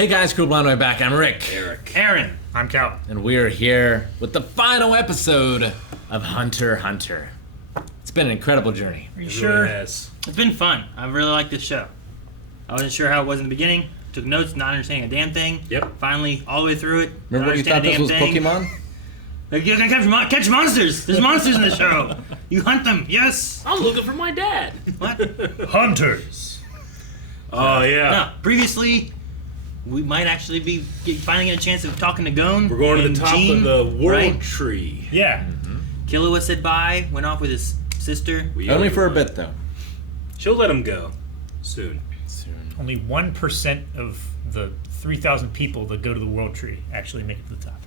Hey guys, Cool Blind Way back. I'm Rick. Eric. Aaron. I'm Calvin. And we are here with the final episode of Hunter x Hunter. It's been an incredible journey. Are you sure? Really has. It's been fun. I really like this show. I wasn't sure how it was in the beginning. Took notes, not understanding a damn thing. Yep. Finally, all the way through it. Remember when you thought this was Pokemon? Like, you're gonna catch monsters. There's monsters in the show. You hunt them. Yes. I'm looking for my dad. What? Hunters. Oh, yeah. No. Previously, we might actually be finally get a chance of talking to Gon. We're going to and the top Ging, of the World right? Tree. Yeah. Killua said bye. Went off with his sister. Only for a bit, though. She'll let him go soon. Only 1% of the 3,000 people that go to the World Tree actually make it to the top.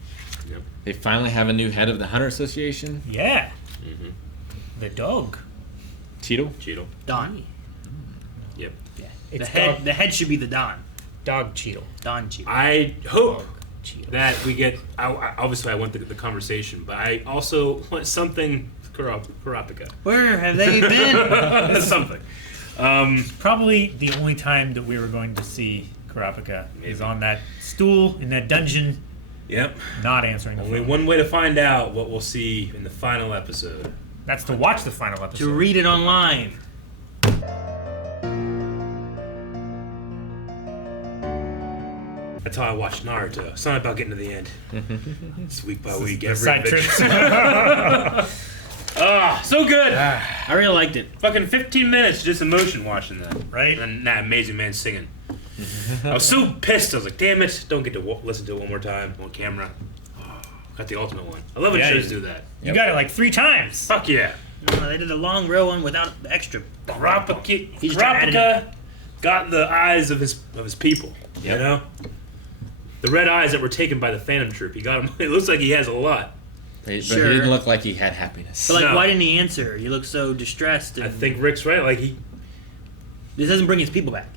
Yep. They finally have a new head of the Hunter Association. Yeah. Mm-hmm. The dog. Cheetle. Don. Yep. Yeah. It's The head should be the Don. Dog Cheetle. Don Cheetle. I hope Dog Cheetle. that we get... obviously, I want the conversation, but I also want something Kurapika. Where have they been? Something. Probably the only time that we were going to see Kurapika is on that stool in that dungeon, Yep. not answering the Only phone. one way to find out what we'll see in the final episode. That's to watch the final episode. To read it online. That's how I watch Naruto. It's not about getting to the end. It's week by week. The Every side trips. So good. I really liked it. Fucking 15 minutes just emotion watching that. Right? And that amazing man singing. I was so pissed. I was like, damn it. Don't get to listen to it one more time on camera. Oh, got the ultimate one. I love when Yeah, shows you- do that. You got it like 3 times. Fuck yeah. No, they did a long real one without the extra. Kurapika He just added it. got the eyes of his people. You Yep. know? The red eyes that were taken by the Phantom Troop. He got them. It looks like he has a lot. But Sure. he didn't look like he had happiness. But like, No. why didn't he answer? He looked so distressed. And I think Rick's right. Like this doesn't bring his people back.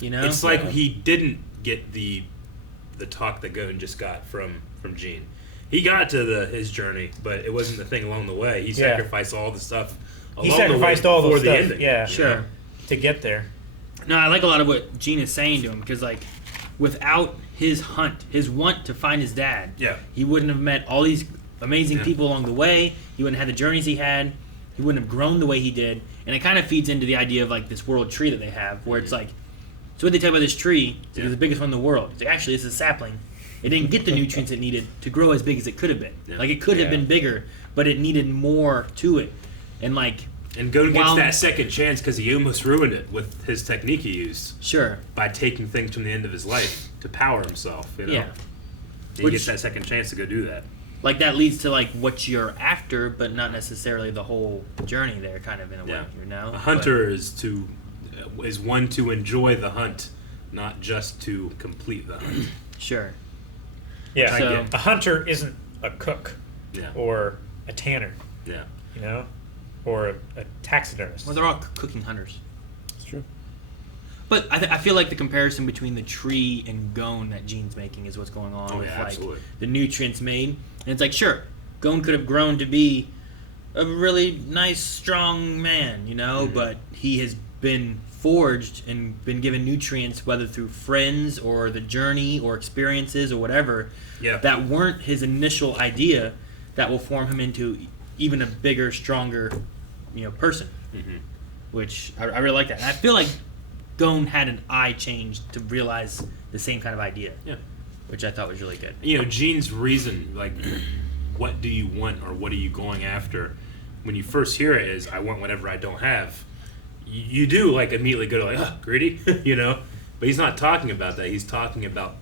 You know? it's like he didn't get the talk that Gon just got from Gene. He got to his journey, but it wasn't the thing along the way. He Yeah. sacrificed all the stuff. He along the sacrificed way all the for stuff. the ending. Yeah. Sure. To get there. No, I like a lot of what Gene is saying to him because like, without his hunt, his want to find his dad, Yeah. he wouldn't have met all these amazing Yeah. people along the way. He wouldn't have had the journeys he had. He wouldn't have grown the way he did. And it kind of feeds into the idea of like this world tree that they have, where it's like, so what they tell you about this tree? It's like, it's the biggest one in the world. It's like, actually, it's a sapling. It didn't get the nutrients it needed to grow as big as it could have been. Yeah. Like it could have been bigger, but it needed more to it. And like, And Gon gets While- that second chance because he almost ruined it with his technique he used sure, by taking things from the end of his life to power himself. You know? yeah. He Which- gets that second chance to go do that. Like that leads to like what you're after, but not necessarily the whole journey there, kind of in a way, Yeah. you know. A hunter is one to enjoy the hunt, not just to complete the hunt. But, sure. Yeah. So- A hunter isn't a cook Yeah. or a tanner, Yeah. you know? Or a taxidermist. Well, they're all cooking hunters. It's true. But I feel like the comparison between the tree and Gon that Gene's making is what's going on Oh, with yeah, like absolutely. the nutrients made. And it's like, sure, Gon could have grown to be a really nice, strong man, you know, Mm-hmm. but he has been forged and been given nutrients, whether through friends or the journey or experiences or whatever, Yeah. that weren't his initial idea, that will form him into even a bigger, stronger, you know, person. Mhm. Which I really like that. And I feel like Gon had an eye change to realize the same kind of idea. Yeah. Which I thought was really good. You know, Gene's reason, like, what do you want or what are you going after? When you first hear it is, I want whatever I don't have. You do, like, immediately go to, like, oh, greedy, you know? But he's not talking about that. He's talking about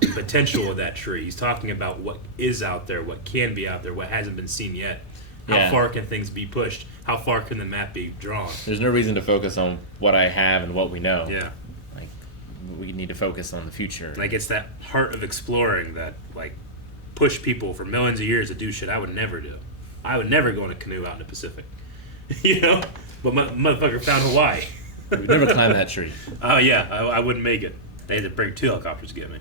the potential of that tree. He's talking about what is out there, what can be out there, what hasn't been seen yet. How Yeah. far can things be pushed? How far can the map be drawn? There's no reason to focus on what I have and what we know. Yeah. Like, we need to focus on the future. Like, it's that heart of exploring that, like, push people for millions of years to do shit I would never do. I would never go in a canoe out in the Pacific. You know? But my motherfucker found Hawaii. We'd never climb that tree. Oh, yeah. I wouldn't make it. They had to bring 2 helicopters to get me.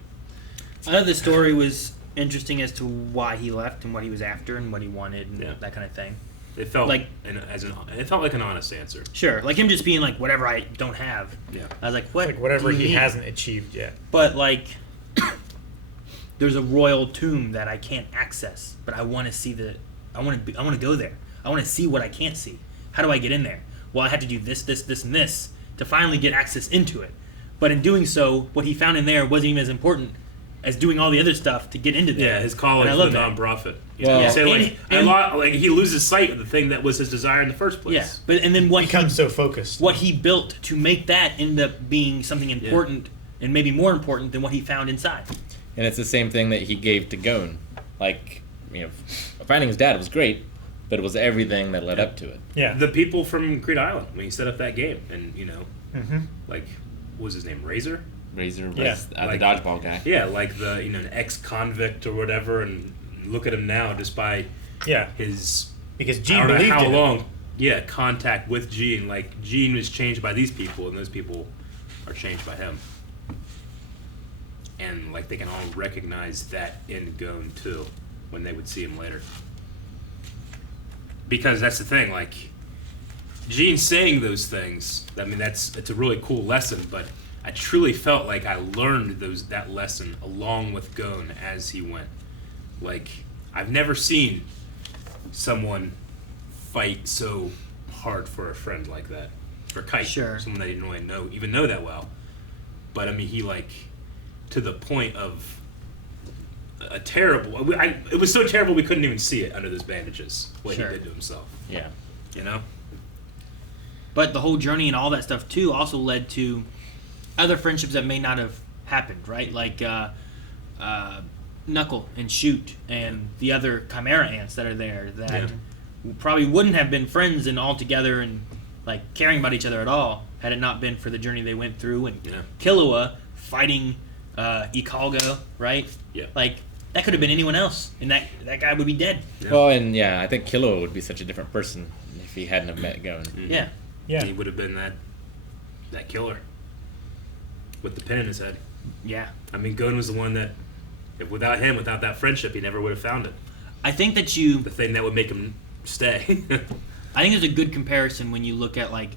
I thought the story was interesting as to why he left and what he was after and what he wanted and Yeah. that kind of thing. It felt Like- it felt like an honest answer. Sure, like him just being like, whatever I don't have. Yeah. I was like, what? Like whatever do you he mean? hasn't achieved yet. But like, there's a royal tomb that I can't access, but I want to see I want to go there. I want to see what I can't see. How do I get in there? Well, I had to do this, this, this, and this to finally get access into it. But in doing so, what he found in there wasn't even as important as doing all the other stuff to get into there. Yeah, his calling And I for love the that. non-profit. You Well- know, Yeah. you say, And- like he loses sight of the thing that was his desire in the first place. Yeah, but and then what Becomes so focused. what he built to make that end up being something important and maybe more important than what he found inside. And it's the same thing that he gave to Gon. Like, finding his dad was great, but it was everything that led up to it. Yeah. The people from Creed Island when he set up that game, and Mm-hmm. like, what was his name, Razor? Razor was Yeah. Like- the dodgeball guy. Yeah, like the an ex-convict or whatever, and look at him now just by Yeah. his Because I Gene don't know believed how in it. long. Yeah, contact with Gene. Like Gene was changed by these people, and those people are changed by him. And like they can all recognize that in Gon too, when they would see him later. Because that's the thing, like Gene saying those things. I mean, it's a really cool lesson, but I truly felt like I learned that lesson along with Gon as he went. Like I've never seen someone fight so hard for a friend like that. For Kite, Sure. someone that he didn't really know that well. But I mean, he like to the point of a terrible. It was so terrible we couldn't even see it under those bandages. What Sure. he did to himself, Yeah. you know. But the whole journey and all that stuff too also led to other friendships that may not have happened, right? Like Knuckle and Shoot and the other Chimera ants that are there that probably wouldn't have been friends and all together and like caring about each other at all had it not been for the journey they went through, and Yeah. Killua fighting Ikalgo, right? Yeah. Like that could have been anyone else, and that guy would be dead. Yeah. Well, and I think Killua would be such a different person if he hadn't have met Gon. Yeah. Yeah. He would have been that killer with the pin in his head. Yeah. I mean, Gon was the one that, without that friendship, he never would have found it. I think that The thing that would make him stay. I think there's a good comparison when you look at like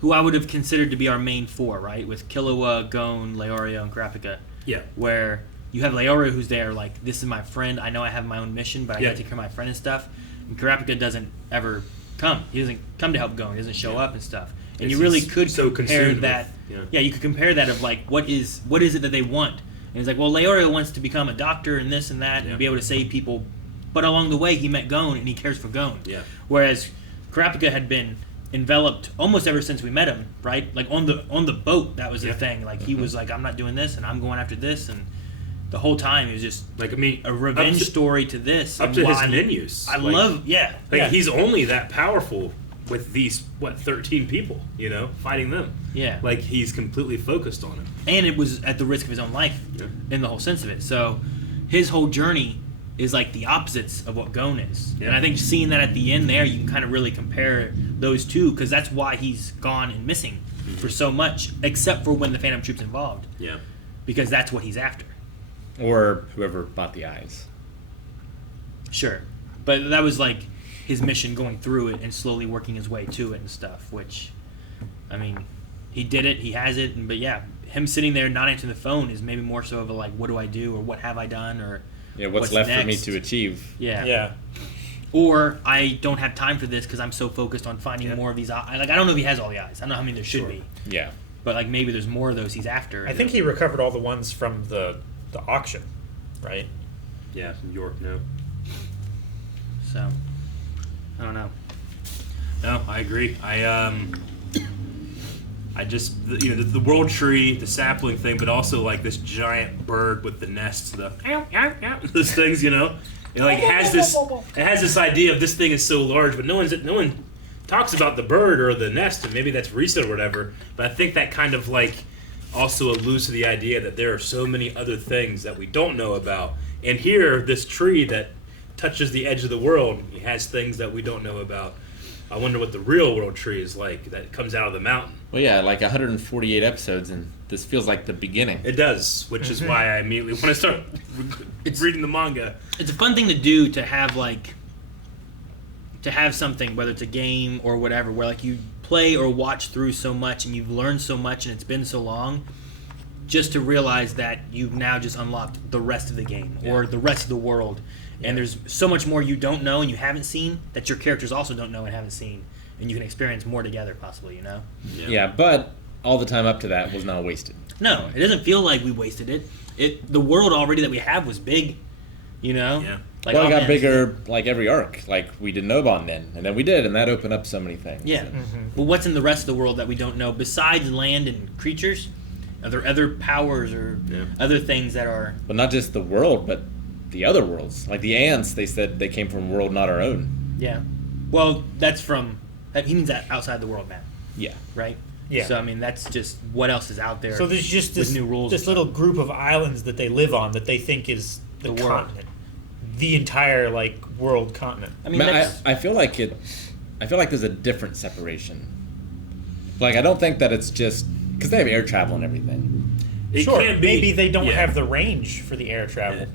who I would have considered to be our main four, right? With Killua, Gon, Leorio, and Kurapika. Yeah. Where you have Leorio who's there, like, this is my friend. I know I have my own mission, but I gotta take care of my friend and stuff. And Kurapika doesn't ever come. He doesn't come to help Gon. He doesn't show up and stuff. And It's you really just could so compare consumed that. with- Yeah, you could compare that of like what is it that they want? And he's like, well, Leorio wants to become a doctor and this and that Yeah. and be able to save people. But along the way, he met Gon and he cares for Gon. Yeah. Whereas Kurapika had been enveloped almost ever since we met him, right? Like on the boat, that was the Yeah. thing. Like he was like, I'm not doing this and I'm going after this, and the whole time it was just Like, I mean, a revenge story to this. up and to his why- menus. I Like- love, yeah. Like, he's only that powerful with these 13 people, fighting them. Yeah. Like, he's completely focused on it. And it was at the risk of his own life Yeah. in the whole sense of it. So his whole journey is like the opposites of what Gon is. Yeah. And I think seeing that at the end there, you can kind of really compare those two, because that's why he's gone and missing for so much, except for when the Phantom Troop's involved, Yeah. because that's what he's after. Or whoever bought the eyes. Sure. But that was like his mission going through it and slowly working his way to it and stuff, which, I mean, he did it, he has it, but yeah, him sitting there not answering the phone is maybe more so of a like, what do I do, or what have I done, or Yeah, what's left for me next? to achieve? Yeah. Yeah. Or I don't have time for this because I'm so focused on finding Yeah. more of these. I don't know if he has all the eyes. I don't know how many there should Sure. be, Yeah. but like maybe there's more of those he's after. I think he recovered all the ones from the auction, right? Yeah, from York, no. so. I don't know. No, I agree. I just the World Tree, the sapling thing, but also like this giant bird with the nests, those things, It like has this idea of this thing is so large, but no one talks about the bird or the nest, and maybe that's Risa or whatever. But I think that kind of like also alludes to the idea that there are so many other things that we don't know about. And here, this tree that touches the edge of the world has things that we don't know about. I wonder what the real World Tree is like that comes out of the mountain. Well, yeah, like 148 episodes, and this feels like the beginning. It does, which is why I immediately want to start reading the manga. It's a fun thing to do, to have like to have something, whether it's a game or whatever, where like you play or watch through so much and you've learned so much and it's been so long, just to realize that you've now just unlocked the rest of the game or the rest of the world. And there's so much more you don't know and you haven't seen that your characters also don't know and haven't seen. And you can experience more together, possibly, you know? Yeah, but all the time up to that was not wasted. No, it doesn't feel like we wasted it. The world already that we have was big, you know? Yeah. Like, Well, it oh, got man, bigger, like every arc. Like, we did Nobon then, and then we did, and that opened up so many things. Yeah. But what's in the rest of the world that we don't know besides land and creatures? Are there other powers or other things that are... But not just the world, but the other worlds. Like the ants, they said they came from a world not our own. Yeah. Well, that's from... He means that outside the world map, Yeah. right? Yeah. So, I mean, that's just what else is out there. So there's just with this new rules this and little stuff. group of islands that they live on that they think is the The world. continent, the entire like world continent. I mean, Man, that's... I feel like there's a different separation. Like, I don't think that it's just... Because they have air travel and everything. It Sure, can't be, maybe they don't yeah. have the range for the air travel.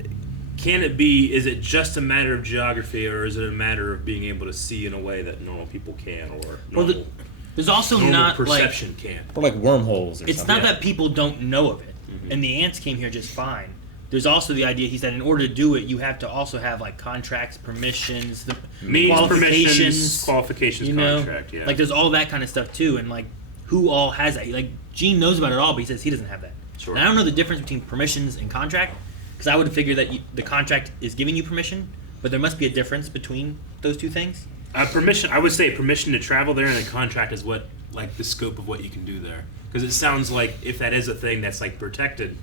Can it be? Is it just a matter of geography, or is it a matter of being able to see in a way that normal people can, or Well, normal, there's also normal not, like... perception can? Or like wormholes or It's something. not that people don't know of it, and the ants came here just fine. There's also the idea, he said, in order to do it, you have to also have like contracts, permissions, the Needs, qualifications, permissions, qualifications, you know, contract. Yeah. like there's all that kind of stuff too, and like who all has that? Like Gene knows about it all, but he says he doesn't have that. Sure. And I don't know the difference between permissions and contract, because I would figure that the contract is giving you permission, but there must be a difference between those two things. Permission. I would say permission to travel there, and the contract is what, like, the scope of what you can do there. Because it sounds like if that is a thing that's like protected,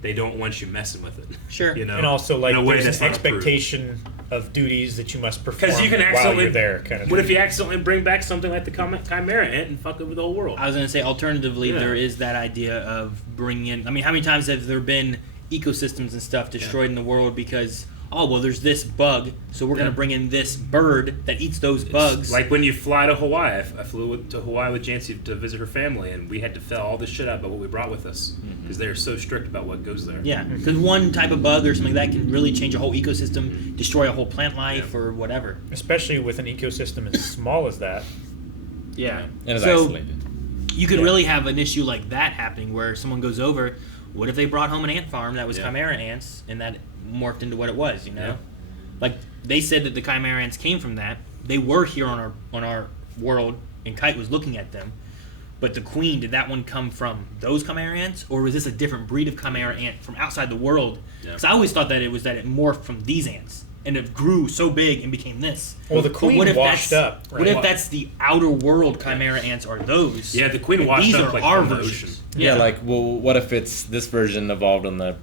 they don't want you messing with it. Sure. You know, And also, like, in a way there's that's an not approved. expectation of duties that you must perform Because you can while accidentally you're there, kind of What thing. if you accidentally bring back something like the Chimera Ant and fuck over the whole world? I was going to say, alternatively, Yeah. there is that idea of bringing in... I mean, how many times have there been ecosystems and stuff destroyed in the world because, oh, well, there's this bug, so we're going to bring in this bird that eats those bugs. Like when you fly to Hawaii. I flew to Hawaii with Jancy to visit her family, and we had to fill all this shit out about what we brought with us. Because they're so strict about what goes there. Yeah, because one type of bug or something like that can really change a whole ecosystem, destroy a whole plant life or whatever. Especially with an ecosystem as small as that. Yeah. And it's so isolated. you could really have an issue like that happening where someone goes over, what if they brought home an ant farm that was chimera ants and that morphed into what it was, you know? Yeah. Like they said that the chimera ants came from that. They were here on our world and Kite was looking at them. But the queen, did that one come from those chimera ants, or was this a different breed of chimera ant from outside the world? Because I always thought that it was that it morphed from these ants and it grew so big and became this. Well, the But queen what if washed that's- up, What right? if that's the outer world chimera ants are those? Yeah, the queen and washed these up are like our from the versions. ocean. Yeah, like, well, what if it's this version evolved on the,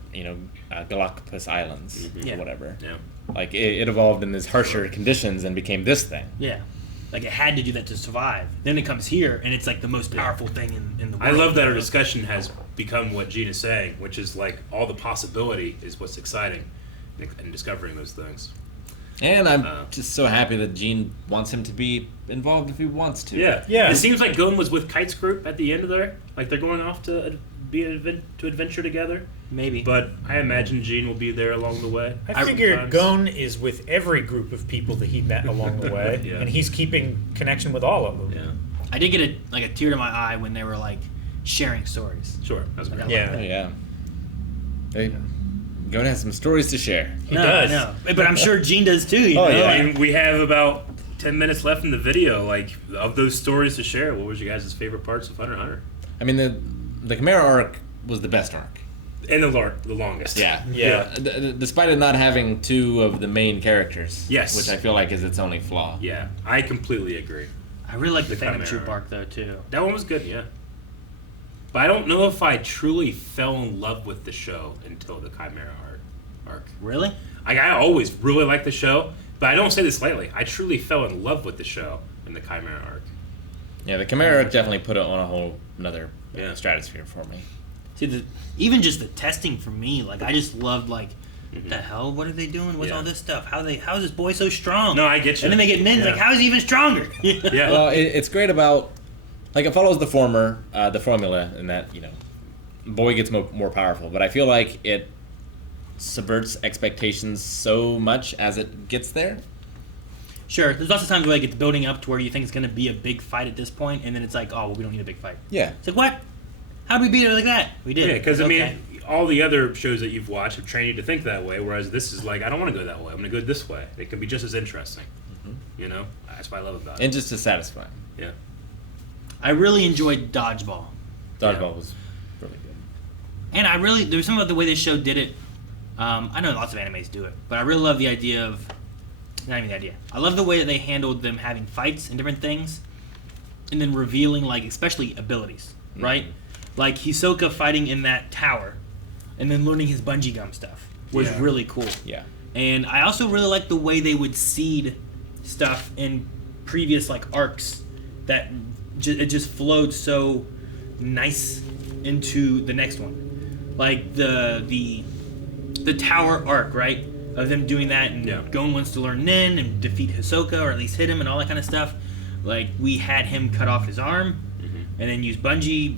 Galapagos Islands Yeah. or whatever? Yeah. Like, it evolved in these harsher conditions and became this thing. Yeah. Like it had to do that to survive. Then it comes here and it's like the most powerful thing in the world. I love that our you know? discussion has become what Gene is saying, which is like all the possibility is what's exciting in discovering those things. And I'm just so happy that Gene wants him to be involved if he wants to. Yeah. Yeah. It seems like Gon was with Kite's group at the end of there. Like they're going off to to adventure together. Maybe. But I imagine Gene will be there along the way. I figure sometimes. Gon is with every group of people that he met along the way, Yeah. and he's keeping connection with all of them. Yeah. I did get a tear to my eye when they were like sharing stories. Sure. That's Like, I great. love Yeah. Oh, that. yeah. Hey, Gon has some stories to share. He No, does. I know. But I'm sure Gene does too. You Oh, know? yeah. I mean, we have about 10 minutes left in the video. Like, of those stories to share, what was your guys' favorite parts of Hunter x Hunter? I mean, the Chimera arc was the best arc. And the longest. Yeah. Yeah. Despite it not having two of the main characters. Yes. Which I feel like is its only flaw. Yeah, I completely agree. I really like the Phantom Chimera. Troop arc though too. That one was good, yeah. But I don't know if I truly fell in love with the show until the Chimera arc. Really? I always really liked the show, but I don't say this lightly. I truly fell in love with the show in the Chimera arc. Yeah, the Chimera arc definitely put it on a whole another Yeah. stratosphere for me. See, even just the testing for me, like I just loved like, what the hell? What are they doing? What's Yeah. all this stuff? How is this boy so strong? No, I get you. And then they get ninjas. Yeah. Like, how is he even stronger? Yeah. Well, it's great about, like, it follows the formula in that, boy gets more powerful. But I feel like it subverts expectations so much as it gets there. Sure. There's lots of times where like it's building up to where you think it's gonna be a big fight at this point, and then it's like, oh well, we don't need a big fight. Yeah. It's like what? How did we beat it like that? We did. Yeah, because I Okay. mean, all the other shows that you've watched have trained you to think that way, whereas this is like, I don't want to go that way. I'm going to go this way. It can be just as interesting. You know, that's what I love about it. And just as satisfying. Yeah. I really enjoyed Dodgeball. Dodgeball was really good. And I really, there was something about the way this show did it. I know lots of animes do it, but I really love the idea of, not even the idea. I love the way that they handled them having fights and different things, and then revealing, like, especially abilities, right? Like Hisoka fighting in that tower, and then learning his bungee gum stuff was really cool. Yeah. And I also really like the way they would seed stuff in previous, like, arcs that it just flowed so nice into the next one. Like the tower arc, right? Of them doing that, and Gon wants to learn Nin and defeat Hisoka, or at least hit him and all that kind of stuff. Like, we had him cut off his arm, and then use bungee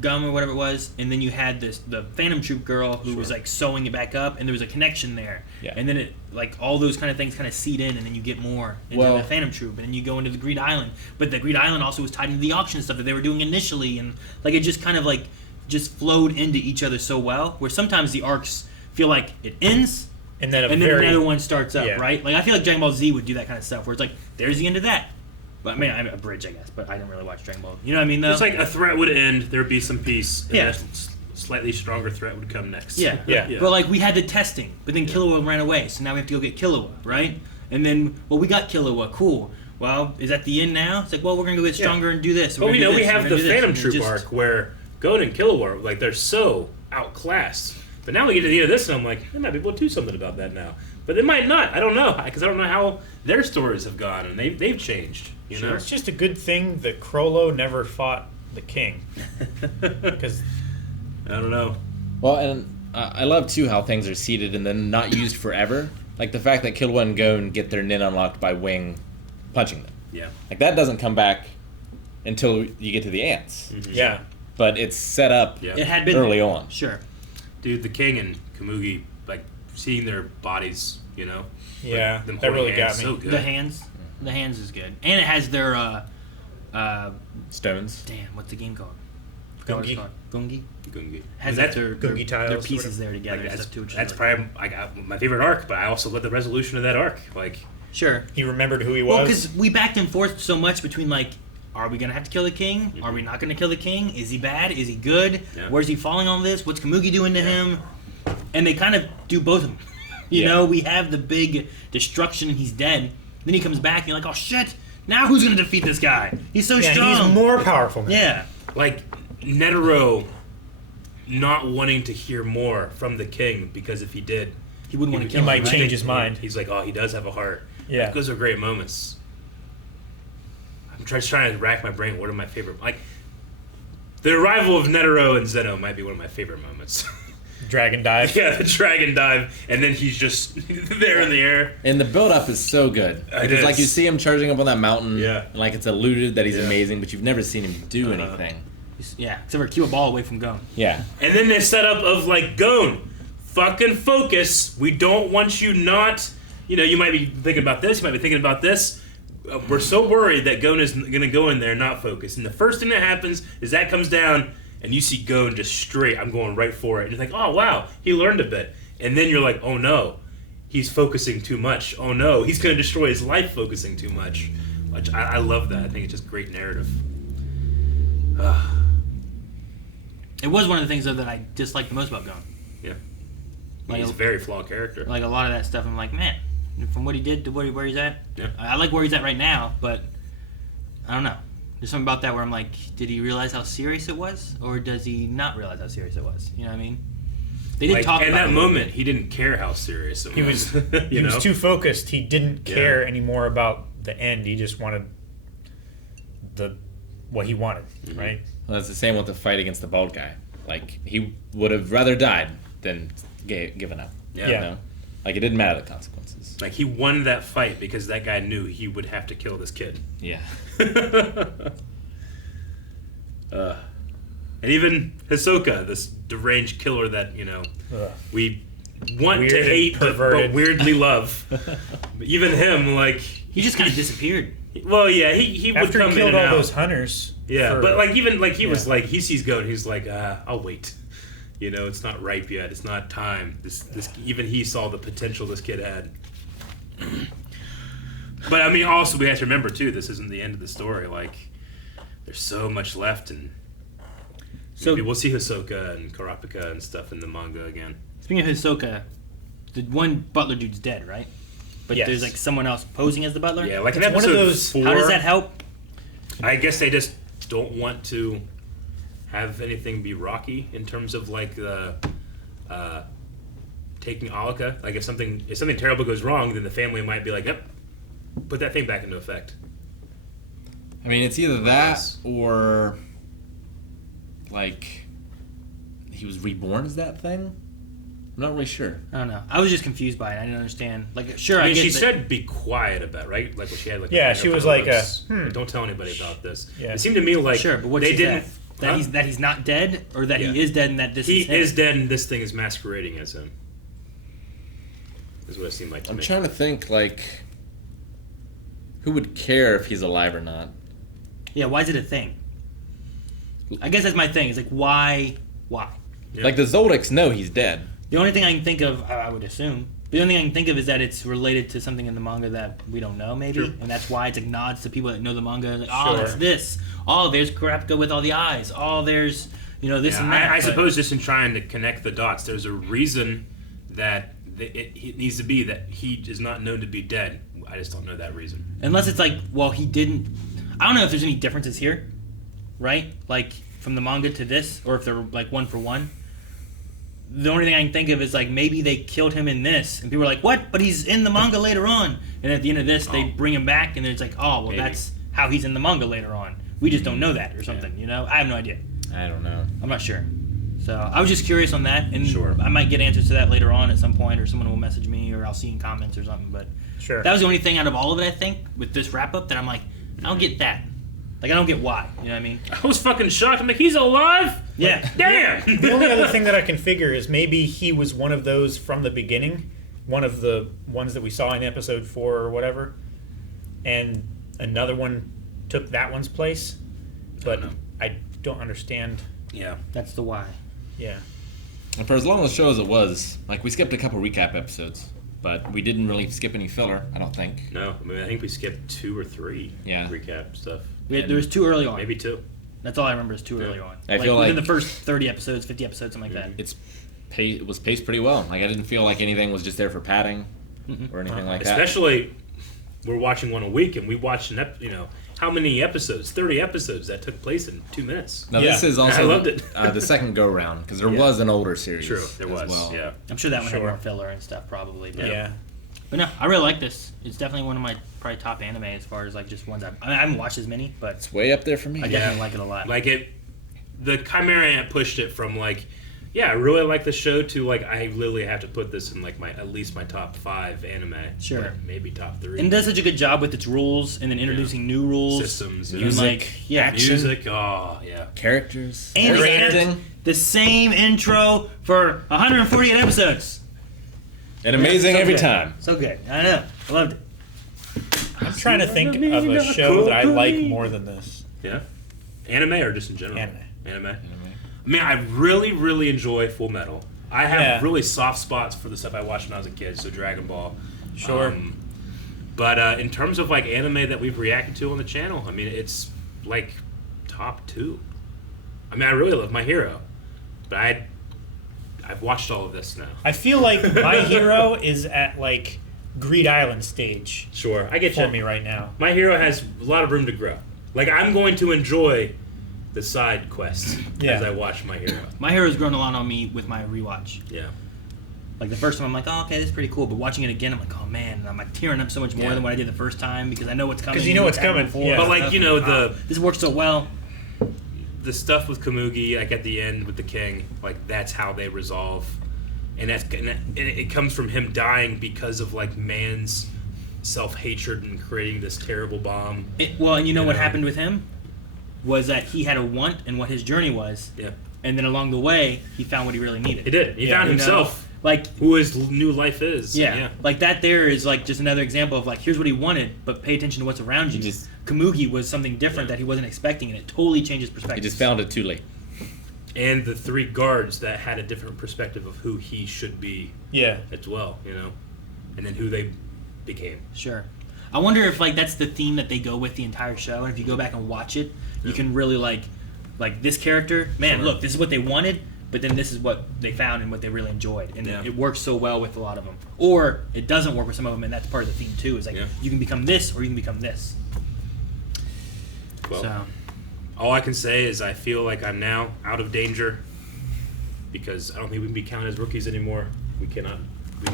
gum or whatever it was, and then you had the Phantom Troop girl who was like sewing it back up, and there was a connection there. Yeah. And then it, like, all those kind of things kind of seed in, and then you get more into the Phantom Troop, and then you go into the Greed Island. But the Greed Island also was tied into the auction stuff that they were doing initially, and like it just kind of like just flowed into each other so well. Where sometimes the arcs feel like it ends, And then another one starts up, Yeah. right? Like I feel like Dragon Ball Z would do that kind of stuff, where it's like there's the end of that. But I mean, I'm a bridge, I guess, but I didn't really watch Dragon Ball. You know what I mean, though? It's like a threat would end, there would be some peace, and Yeah. a slightly stronger threat would come next. Yeah. Yeah. But like we had the testing, but then Killua ran away, so now we have to go get Killua, right? And then, well, we got Killua, cool. Well, is that the end now? It's like, well, we're gonna go get stronger and do this. Well, we know we have the Phantom Troop Troop arc where Gon and Killua, like, they're so outclassed. But now we get to the end of this, and I'm like, they might be able to do something about that now. But they might not. I don't know, because I don't know how their stories have gone, and they've changed. You know, It's just a good thing that Crollo never fought the king. Because I don't know. Well, and I love, too, how things are seeded and then not used forever. Like the fact that Killua and Gon get their Nin unlocked by Wing punching them. Yeah. Like, that doesn't come back until you get to the ants. yeah, But it's set up Yeah. It had been early on. Sure. Dude, the King and Komugi, like, seeing their bodies, you know? yeah, Like, them that really holding hands, got me. So good. The hands is good, and it has their Stones. damn, what's the game called? Forgot what it's Gungi. called. Gungi. Gungi. Has And like their Gungi tiles their or pieces whatever. there together Like, and that's stuff too. Which is that's really probably I got my favorite arc, but I also love the resolution of that arc. Like, cool. Sure. He remembered who he Well, was. because we backed and forth so much between like, are we gonna have to kill the king? Are we not gonna kill the king? Is he bad? Is he good? Yeah. Where's he falling on this? What's Komugi doing to him? And they kind of do both of them. You Yeah. know, we have the big destruction and he's dead. Then he comes back and you're like, oh shit! Now who's gonna defeat this guy? He's so yeah, strong. he's more powerful now. Yeah. like Netero not wanting to hear more from the king, because if he did, He wouldn't want to He kill him. might right? change his mind. He's like, oh, he does have a heart. Yeah. Like, those are great moments. I'm just trying to rack my brain. What are my favorite? Like, the arrival of Netero and Zeno might be one of my favorite moments. Dragon dive. Yeah, the dragon dive, and then he's just there in the air. And the build-up is so good. It Because, like, is. you see him charging up on that mountain. Yeah. And, like, it's alluded that he's Yeah. amazing, but you've never seen him do anything. Yeah, except for keep a ball away from Gon. Yeah. And then the setup of, like, Gon, fucking focus. We don't want you not. You know, you might be thinking about this. You might be thinking about this. We're so worried that Gon is going to go in there and not focus. And the first thing that happens is that comes down, and you see Gon just straight. I'm going right for it. And you're like, oh, wow, he learned a bit. And then you're like, oh, no, he's focusing too much. Oh, no, he's going to destroy his life focusing too much. Which I love that. I think it's just great narrative. It was one of the things though that I disliked the most about Gon. Yeah. Like, He's a very flawed character. like a lot of that stuff, I'm like, man, from what he did to where he's at. Yeah. I like where he's at right now, but I don't know. There's something about that where I'm like, did he realize how serious it was, or does he not realize how serious it was? You know what I mean? They did Like, talk in about that it. moment, he didn't care how serious it He was you he was know? too focused. He didn't care anymore about the end. He just wanted what he wanted, right? Well, that's the same with the fight against the bald guy. Like, he would have rather died than given up. Yeah. You know? Like, it didn't matter the consequences. Like, he won that fight because that guy knew he would have to kill this kid. Yeah. And even Hisoka, this deranged killer that, you know, Ugh. we want Weird to and hate perverted. but weirdly love. Even him, like He just kind of disappeared. well, yeah, he would After come he in killed and all out. those hunters. Yeah, for- but like even like he was Yeah. like he sees goat, and he's like, I'll wait. You know, it's not ripe yet. It's not time. This even he saw the potential this kid had. But I mean, also we have to remember too, this isn't the end of the story. Like, there's so much left, and So maybe we'll see Hisoka and Kurapika and stuff in the manga again. speaking of Hisoka, the one butler dude's dead, right? But Yes. there's like someone else posing as the butler. Yeah, like in It's one of episode those- 4. How does that help? I guess they just don't want to have anything be rocky in terms of like the taking Alaka. Like if something terrible goes wrong, then the family might be like, "Yep, put that thing back into effect." I mean, it's either that or like he was reborn as that thing. I'm not really sure. I don't know. I was just confused by it. I didn't understand. Like, sure, I mean, get she that- said be quiet about it, right? Like when she had like Yeah, a she was like, notes. "Hmm." Don't tell anybody about this. Yeah. It seemed to me like Sure, but what they she didn't. said? That Huh? he's not dead, or that Yeah. he is dead, and that this He is him? is dead, and this thing is masquerading as him. Is what it seemed like to I'm me. trying to think like who would care if he's alive or not. Yeah, why is it a thing? I guess that's my thing. It's like why? Yeah. Like the Zoldycks know he's dead. The only thing I can think of, I would assume, the only thing I can think of is that it's related to something in the manga that we don't know, maybe, Sure. and that's why it's like nods to people that know the manga. Like, oh, Sure. it's this. Oh, there's Kurapika with all the eyes. Oh, there's this Yeah, and that. I But- suppose just in trying to connect the dots, there's a reason that it needs to be that he is not known to be dead. I just don't know that reason. Unless it's like, well, he didn't. I don't know if there's any differences here, right? Like from the manga to this, or if they're like one for one. The only thing I can think of is like maybe they killed him in this, and people are like, "What?" But he's in the manga later on, and at the end of this, they bring him back, and it's like, "Oh, well, Maybe. that's how he's in the manga later on." We just don't know that, or something. You know, I have no idea. I don't know. I'm not sure. So I was just curious on that, and Sure. I might get answers to that later on at some point, or someone will message me, or I'll see in comments or something. But Sure. that was the only thing out of all of it, I think, with this wrap up that I'm like, I don't get that. Like, I don't get why. You know what I mean? I was fucking shocked. I'm like, he's alive? Yeah. Damn! The only other thing that I can figure is maybe he was one of those from the beginning, one of the ones that we saw in episode 4 or whatever, and another one took that one's place, but know. I don't understand. Yeah. That's the why. Yeah. And for as long a show as it was, like we skipped a couple recap episodes, but we didn't really skip any filler. I don't think. No, I mean, I think we skipped 2 or 3 Yeah. recap stuff. There was too early on. Maybe 2. That's all I remember is too early on. I feel within like- the first 30 episodes, 50 episodes, something like that. It was paced pretty well. Like I didn't feel like anything was just there for padding or anything like that. Especially, we're watching one a week, and we watched how many episodes? 30 episodes that took place in 2 minutes. Now this Yeah. is also I loved it. the second go round because there Yeah. was an older series. True, there as was. well. Yeah. I'm sure that one Sure. had more filler and stuff, probably. But, Yeah. but no, I really like this. It's definitely one of my probably top anime as far as like just ones I haven't watched as many, but It's way up there for me. I definitely like it a lot. Like the Chimera Ant pushed it from like, yeah, I really like the show to like, I literally have to put this in like at least my top 5 anime. Sure. But maybe top 3. and it does such a good job with its rules and then introducing new rules. Systems, And music, like, yeah. action. Music, oh, yeah. Characters, And voice they acting, kept the same intro for 148 episodes. and amazing So every good. time. So good. I know. I loved it. I'm trying to think of a show that I like more than this. Yeah. Anime or just in general? Anime. Anime. I mean, I really, really enjoy Full Metal. I have Yeah. really soft spots for the stuff I watched when I was a kid, so Dragon Ball. Sure. But in terms of like anime that we've reacted to on the channel, I mean, it's like top 2. I mean, I really love My Hero, but I've watched all of this now. I feel like My Hero is at like Greed Island stage Sure, I get for you. me right now. My Hero has a lot of room to grow. Like, I'm going to enjoy the side quests Yeah. as I watch My Hero. My Hero's grown a lot on me with my rewatch. Yeah. Like the first time, I'm like, oh, okay, this is pretty cool. But watching it again, I'm like, oh man, and I'm like tearing up so much more Yeah. than what I did the first time because I know what's coming. 'Cause you know what's happened coming, yeah. But like, you know, this works so well. the stuff with Komugi, like at the end with the king, like that's how they resolve, and it comes from him dying because of like man's self-hatred and creating this terrible bomb. And you know You what know. happened with him was that he had a want and what his journey was, Yeah, and then along the way, he found what he really needed. he did. He Yeah, found you himself. Like who his new life is. yeah, like that. There is like just another example of like here's what he wanted, but pay attention to what's around you. Komugi was something different that he wasn't expecting, and it totally changes perspective. He just found it too late. And the 3 guards that had a different perspective of who he should be. Yeah. As well, and then who they became. Sure. I wonder if like that's the theme that they go with the entire show, and if you go back and watch it, you can really like this character. Man, look, this is what they wanted, but then this is what they found and what they really enjoyed, and it works so well with a lot of them. Or it doesn't work with some of them, and that's part of the theme too. Is like you can become this or you can become this. Well, so. all I can say is I feel like I'm now out of danger because I don't think we can be counted as rookies anymore. We can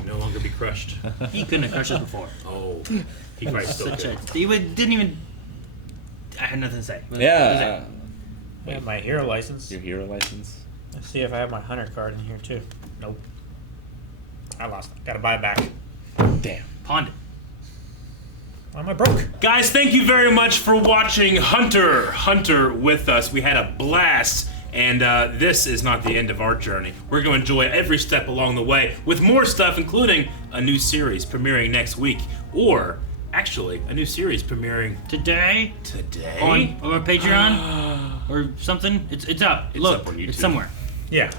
no longer be crushed. He couldn't have crushed us before. Oh, he probably still could. Didn't even. I had nothing to say. Yeah. I have my hero license. Your hero license. Let's see if I have my hunter card in here too. Nope. I lost it. Gotta buy it back. Damn. Pawned it. Why am I broke? Guys, thank you very much for watching Hunter with us. We had a blast, and this is not the end of our journey. We're going to enjoy every step along the way with more stuff, including a new series premiering next week, or actually a new series premiering Today today or Patreon or something. It's up. It's Look, up on YouTube. it's somewhere. Yeah.